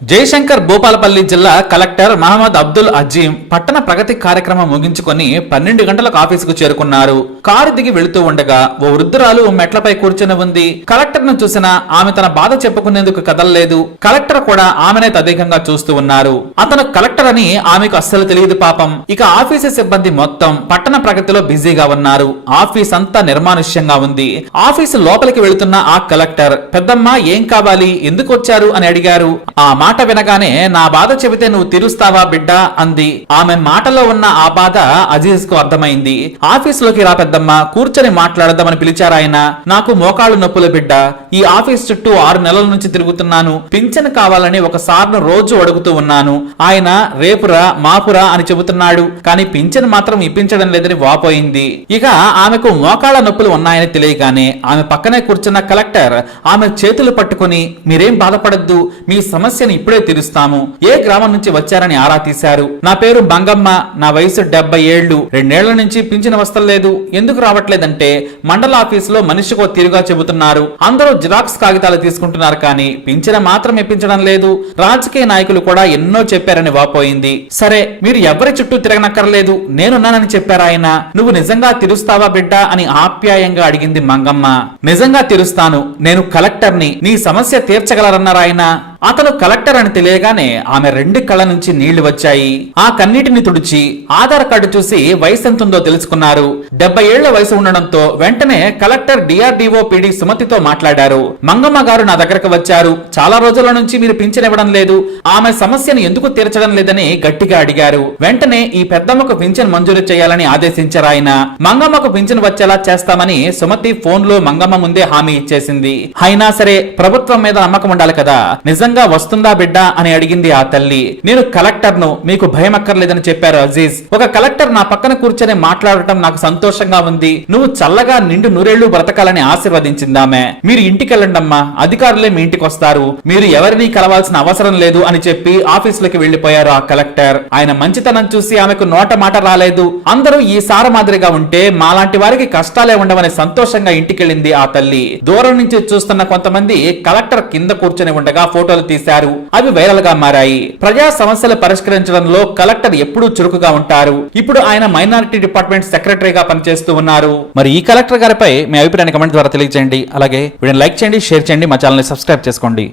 జయశంకర్ భూపాలపల్లి జిల్లా కలెక్టర్ మహమ్మద్ అబ్దుల్ అజీం పట్టణ ప్రగతి కార్యక్రమం ముగించుకొని 12 గంటలకు ఆఫీసుకు చేరుకున్నారు. కారు దిగి వెళుతూ ఉండగా ఓ వృద్ధురాలు మెట్లపై కూర్చుని ఉంది. కలెక్టర్ ను చూసిన ఆమె తన బాధ చెప్పుకునేందుకు కదలలేదు. కలెక్టర్ కూడా ఆమెనే తదేకంగా చూస్తూ ఉన్నారు. అతను కలెక్టర్ అని ఆమెకు అస్సలు తెలియదు పాపం. ఇక ఆఫీసు సిబ్బంది మొత్తం పట్టణ ప్రగతిలో బిజీగా ఉన్నారు. ఆఫీస్ అంతా నిర్మానుష్యంగా ఉంది. ఆఫీసు లోపలికి వెళుతున్న ఆ కలెక్టర్ పెద్దమ్మ ఏం కావాలి, ఎందుకు వచ్చారు అని అడిగారు. ఆ మాట వినగానే నా బాధ చెబితే నువ్వు తీరుస్తావా బిడ్డా అంది. ఆమె మాటలో ఉన్న ఆ బాధ అజీజ్ కు అర్థమైంది. ఆఫీసులోకి రా పెద్దమ్మ, కూర్చొని మాట్లాడదామని పిలిచారాయన. నాకు మోకాళ్ళు నొప్పులు బిడ్డ, ఈ ఆఫీస్ చుట్టూ 6 నెలల నుంచి తిరుగుతున్నాను. పింఛన్ కావాలని ఒక సార్ను రోజు అడుగుతూ ఉన్నాను. ఆయన రేపురా మాపురా అని చెబుతున్నాడు, కానీ పింఛన్ మాత్రం ఇప్పించడం లేదని వాపోయింది. ఇక ఆమెకు మోకాళ్ళ నొప్పులు ఉన్నాయని తెలియగానే ఆమె పక్కనే కూర్చున్న కలెక్టర్ ఆమె చేతులు పట్టుకుని మీరేం బాధపడద్దు, మీ సమస్యని ఇప్పుడే తీరుస్తాము. ఏ గ్రామం నుంచి వచ్చారని ఆరా తీశారు. నా పేరు బంగమ్మ, నా వయసు 70 ఏళ్లు. 2 ఏళ్ల నుంచి పింఛన్ వస్తలేదు. ఎందుకు రావట్లేదంటే మండల ఆఫీసులో మనిషికో తీరుగా చెబుతున్నారు. అందరూ జిరాక్స్ కాగితాలు తీసుకుంటున్నారు, కానీ పింఛన్ మాత్రం ఇప్పించడం లేదు. రాజకీయ నాయకులు కూడా ఎన్నో చెప్పారని వాపోయింది. సరే మీరు ఎవరి చుట్టూ తిరగనక్కర్లేదు, నేనున్నానని చెప్పారాయన. నువ్వు నిజంగా తీరుస్తావా బిడ్డా అని ఆప్యాయంగా అడిగింది మంగమ్మ. నిజంగా తీరుస్తాను, నేను కలెక్టర్ని, నీ సమస్య తీర్చగలరన్నారాయన. అతను కలెక్టర్ అని తెలియగానే ఆమె 2 కళ్ళ నుంచి నీళ్లు వచ్చాయి. ఆ కన్నీటిని తుడిచి ఆధార్ కార్డు చూసి వయసు ఎంతుందో తెలుసుకున్నారు. 70 ఏళ్ల వయసు ఉండడంతో వెంటనే కలెక్టర్ డిఆర్డిఓ పిడి సుమతితో మాట్లాడారు. మంగమ్మ గారు నా దగ్గరకు వచ్చారు. చాలా రోజుల నుంచి మీరు పింఛన్ ఇవ్వడం లేదు, ఆమె సమస్యను ఎందుకు తీర్చడం లేదని గట్టిగా అడిగారు. వెంటనే ఈ పెద్దమ్మకు పింఛన్ మంజూరు చేయాలని ఆదేశించారు ఆయన. మంగమ్మకు పింఛన్ వచ్చేలా చేస్తామని సుమతి ఫోన్ లో మంగమ్మ ముందే హామీ ఇచ్చేసింది. అయినా సరే ప్రభుత్వం మీద నమ్మకం ఉండాలి కదా, నిజంగా వస్తుందా బిడ్డ అని అడిగింది ఆ తల్లి. నేను కలెక్టర్ను, మీకు భయం అక్కర్లేదని చెప్పారు అజీజ్. ఒక కలెక్టర్ నా పక్కన కూర్చొని మాట్లాడటం నాకు సంతోషంగా ఉంది. నువ్వు చల్లగా నిండు నూరేళ్లు బ్రతకాలని ఆశీర్వదించిందామె. మీరు ఇంటికెళ్ళండమ్మా, అధికారులే మీ ఇంటికి వస్తారు, మీరు ఎవరిని కలవాల్సిన అవసరం లేదు అని చెప్పి ఆఫీసులోకి వెళ్లిపోయారు ఆ కలెక్టర్. ఆయన మంచితనం చూసి ఆమెకు నోట మాట రాలేదు. అందరూ ఈ సార మాదిరిగా ఉంటే మాలాంటి వారికి కష్టాలే ఉండవని సంతోషంగా ఇంటికెళ్ళింది ఆ తల్లి. దూరం నుంచి చూస్తున్న కొంతమంది కలెక్టర్ కింద కూర్చొని ఉండగా ఫోటోలు తీశారు. అవి వైరల్ గా మారాయి. ప్రజా సమస్యలు పరిష్కరించడంలో కలెక్టర్ ఎప్పుడూ చురుకుగా ఉంటారు. ఇప్పుడు ఆయన మైనారిటీ డిపార్ట్మెంట్ సెక్రటరీగా పనిచేస్తూ ఉన్నారు. మరి ఈ కలెక్టర్ గారిపై మీ అభిప్రాయాన్ని కమెంట్ ద్వారా తెలియజేయండి. అలాగే వీడియోని లైక్ చేయండి, షేర్ చేయండి, మా ఛానల్ ని సబ్స్క్రైబ్ చేసుకోండి.